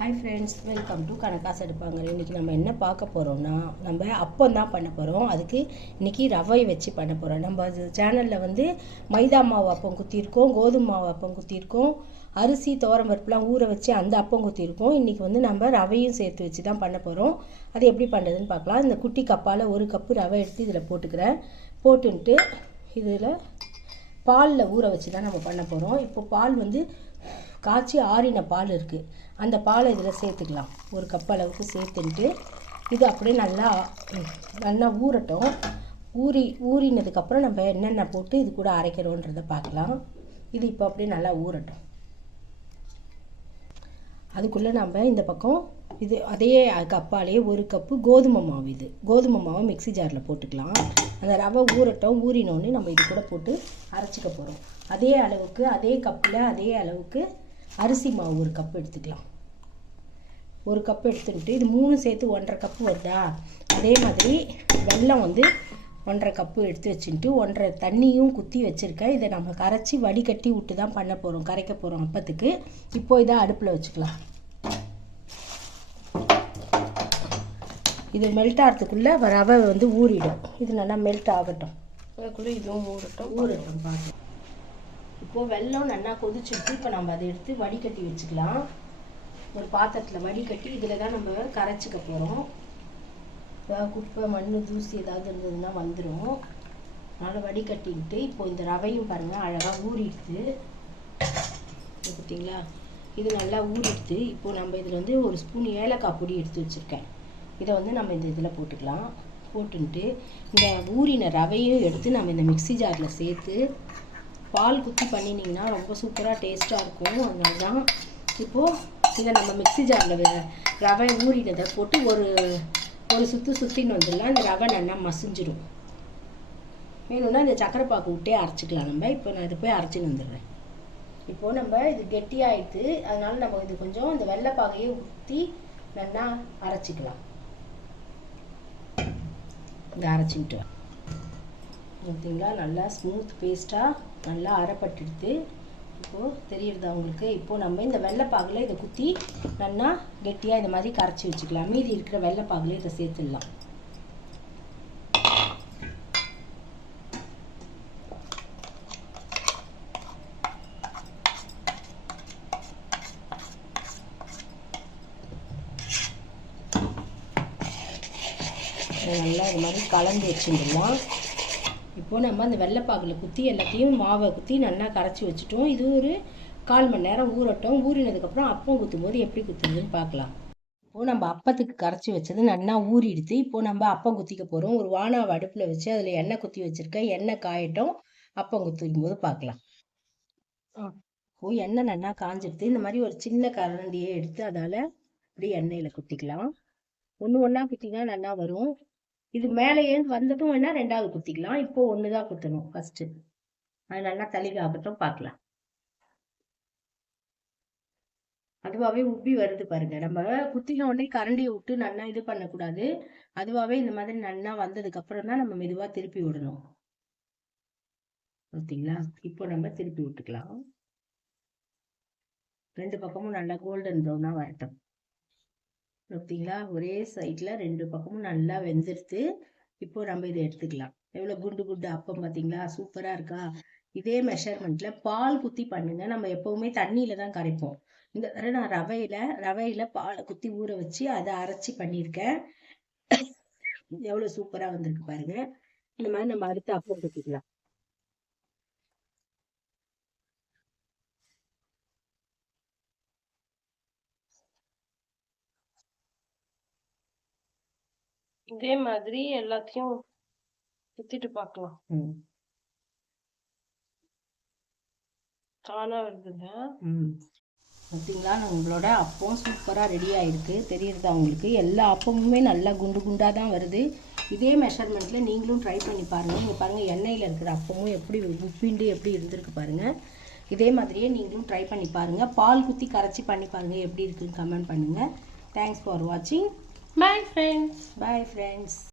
Hi friends, welcome to கனகாஸ் எடுப்பாங்க. இன்றைக்கி நம்ம என்ன பார்க்க போகிறோம்னா, நம்ம அப்பம் தான் பண்ண போகிறோம். அதுக்கு இன்றைக்கி ரவை வச்சு பண்ண போகிறோம். நம்ம சேனலில் வந்து மைதா மாவு அப்பம் குத்திருக்கோம், கோதுமை மாவு அப்பம் குத்திருக்கோம், அரிசி துவரம்பருப்புலாம் ஊற வச்சு அந்த அப்பம் குத்திருக்கோம். இன்றைக்கி வந்து நம்ம ரவையும் சேர்த்து வச்சு தான் பண்ண போகிறோம். அது எப்படி பண்ணுறதுன்னு பார்க்கலாம். இந்த குட்டி கப்பால் 1 கப்பு ரவை எடுத்து இதில் போட்டுக்கிறேன். போட்டுன்ட்டு இதில் பாலில் ஊற வச்சு தான் நம்ம பண்ண போகிறோம். இப்போ பால் வந்து காய்ச்சி ஆறின பால் இருக்குது. அந்த பாலை இதில் சேர்த்துக்கலாம். 1 கப் அளவுக்கு சேர்த்துட்டு இது அப்படியே நல்லா ஊறட்டும். ஊறினதுக்கப்புறம் நம்ம என்னென்ன போட்டு இது கூட அரைக்கிறோன்றதை பார்க்கலாம். இது இப்போ அப்படியே நல்லா ஊறட்டும். அதுக்குள்ளே நம்ம இந்த பக்கம் இது அதே கப்பாலே 1 கப்பு கோதுமை மாவு, இது கோதுமை மாவை மிக்சி ஜாரில் போட்டுக்கலாம். அந்த ரவை ஊறட்டும். ஊறினோடனே நம்ம இது கூட போட்டு அரைச்சிக்க போகிறோம். அதே அளவுக்கு அதே கப்பில் அதே அளவுக்கு அரிசி மாவு 1 கப் எடுத்துக்கலாம். 1 கப் எடுத்துக்கிட்டு இது 3 சேர்த்து 1.5 கப்பு வருதா. அதே மாதிரி வெல்லம் வந்து 1.5 கப்பு எடுத்து வச்சுட்டு 1.5 தண்ணியும் குத்தி வச்சுருக்கேன். இதை நம்ம கரைச்சி வடிகட்டி விட்டு தான் பண்ண போகிறோம், கரைக்க போகிறோம் அப்பத்துக்கு. இப்போ இதை அடுப்பில் வச்சுக்கலாம். இது மெல்ட் ஆகிறதுக்குள்ளே ரவை வந்து ஊறிடும். இது நல்லா மெல்ட் ஆகட்டும். அதுக்குள்ளே இதுவும் ஊறட்டும் பார்க்கலாம். இப்போது வெல்லம் நல்லா கொதிச்சுட்டு இப்போ நம்ம அதை எடுத்து வடிகட்டி வச்சுக்கலாம். ஒரு பாத்திரத்தில் வடிகட்டி இதில் தான் நம்ம கரைச்சிக்க போகிறோம். ஏதாவது குப்பை மண் தூசி ஏதாவது இருந்ததுன்னா வந்துடும். அதனால் வடிகட்டிக்கிட்டு இப்போ இந்த ரவையும் பாருங்கள் அழகாக ஊறிடுது. பார்த்தீங்களா, இது நல்லா ஊறிடுது. இப்போது நம்ம இதில் வந்து 1 ஸ்பூன் ஏலக்காய் பொடி எடுத்து வச்சுருக்கேன். இதை வந்து நம்ம இந்த இதில் போட்டுக்கலாம். போட்டுன்ட்டு இந்த ஊறின ரவையும் எடுத்து நம்ம இந்த மிக்சி ஜாரில் சேர்த்து பால் குத்தி பண்ணினீங்கன்னா ரொம்ப சூப்பராக டேஸ்ட்டாக இருக்கும். அதனால தான் இப்போது இதை நம்ம மிக்சி ஜாரில் ரவை ஊறினதை போட்டு ஒரு சுற்றின்னு வந்துடலாம். இந்த ரவை நல்லா மசிஞ்சிடும். வேணும்னா இந்த சக்கரை பாக்கு விட்டே அரைச்சிக்கலாம் நம்ம. இப்போ நான் இதை போய் அரைச்சின்னு வந்துடுறேன். இப்போது நம்ம இது கெட்டியாகிடுது. அதனால் நம்ம இது கொஞ்சம் இந்த வெள்ளைப்பாகையை ஊற்றி நல்லா அரைச்சிக்கலாம். இந்த அரைச்சிக்கிட்டு பார்த்தீங்களா, நல்லா ஸ்மூத் பேஸ்ட்டாக நல்லா அரைப்பட்டுடுது. இப்போது தெரியுறதா உங்களுக்கு. இப்போது நம்ம இந்த வெள்ளைப்பாகில் இதை குத்தி நல்லா கெட்டியாக இந்த மாதிரி கரைச்சி வச்சுக்கலாம். மீதி இருக்கிற வெள்ளைப்பாகில் இதை சேர்த்துடலாம். நல்லா இது மாதிரி கலந்து வச்சுடலாம். இப்போது நம்ம அந்த வெள்ளைப்பாகில் குத்தி எல்லாத்தையும் மாவை குத்தி நல்லா கரைச்சி வச்சுட்டோம். இது ஒரு 1/4 மணி நேரம் ஊறட்டும். ஊறினதுக்கப்புறம் அப்பம் குத்தும் போது எப்படி குத்துறதுன்னு பார்க்கலாம். இப்போது நம்ம அப்பத்துக்கு கரைச்சி வச்சது நல்லா ஊறிடுது. இப்போது நம்ம அப்பம் குத்திக்க போகிறோம். ஒரு வானவை அடுப்பில் வச்சு அதில் எண்ணெய் குத்தி வச்சுருக்கேன். எண்ணெய் காயட்டும். அப்பம் குத்திக்கும் போது பார்க்கலாம். இப்போது எண்ணெய் நல்லா காஞ்சிடுது. இந்த மாதிரி ஒரு சின்ன கரண்டியை எடுத்து அதால் இப்படி எண்ணெயில் குத்திக்கலாம். ஒன்று ஒன்றா குத்தினா நல்லா வரும். இது மேலே வந்ததும் வேணால் 2வது குத்திக்கலாம். இப்போ 1 தான் குத்தணும் ஃபஸ்ட்டு. அது நல்லா தளிகாகட்டும் பார்க்கலாம். அதுவாகவே உப்பி வருது பாருங்கள். நம்ம குத்தின உடனே கரண்டியை விட்டு நல்லா இது பண்ணக்கூடாது. அதுவாகவே இந்த மாதிரி நல்லா வந்ததுக்கப்புறம் தான் நம்ம மெதுவாக திருப்பி விடணும். பார்த்தீங்களா, இப்போ நம்ம திருப்பி விட்டுக்கலாம். 2 பக்கமும் நல்லா கோல்டன் ப்ரௌனாக வரட்டும். பார்த்தீங்களா, ஒரே சைடில் 2 பக்கமும் நல்லா வெந்துடுது. இப்போ நம்ம இதை எடுத்துக்கலாம். எவ்வளோ குண்டு குண்டு அப்பம் பார்த்தீங்களா, சூப்பராக இருக்கா. இதே மெஷர்மெண்ட்டில் பால் குத்தி பண்ணுங்க. நம்ம எப்போவுமே தண்ணியில் தான் கரைப்போம். இந்த தடவை நான் ரவையில் பாலை குத்தி ஊற வச்சு அதை அரைச்சி பண்ணியிருக்கேன். எவ்வளோ சூப்பராக வந்திருக்கு பாருங்க. இந்த மாதிரி நம்ம அடுத்து அப்பம் குத்திக்கலாம். இதே மாதிரி எல்லாத்தையும் குத்திட்டு பார்க்கலாம். தானா வருதுங்க. பார்த்தீங்களா, உங்களோட அப்பம் சூப்பராக ரெடி ஆகிருக்கு. தெரியுறதா உங்களுக்கு. எல்லா அப்பமுமே நல்லா குண்டு குண்டாக தான் வருது. இதே மெஷர்மெண்ட்டில் நீங்களும் ட்ரை பண்ணி பாருங்கள். இங்கே பாருங்கள், எண்ணெயில் இருக்கிற அப்பமும் எப்படி உப்பிண்டு எப்படி இருந்திருக்கு பாருங்கள். இதே மாதிரியே நீங்களும் ட்ரை பண்ணி பாருங்கள். பால் குத்தி கரைச்சி பண்ணி பாருங்கள். எப்படி இருக்குன்னு கமெண்ட் பண்ணுங்கள். தேங்க்ஸ் ஃபார் வாட்சிங். Bye friends. Bye friends.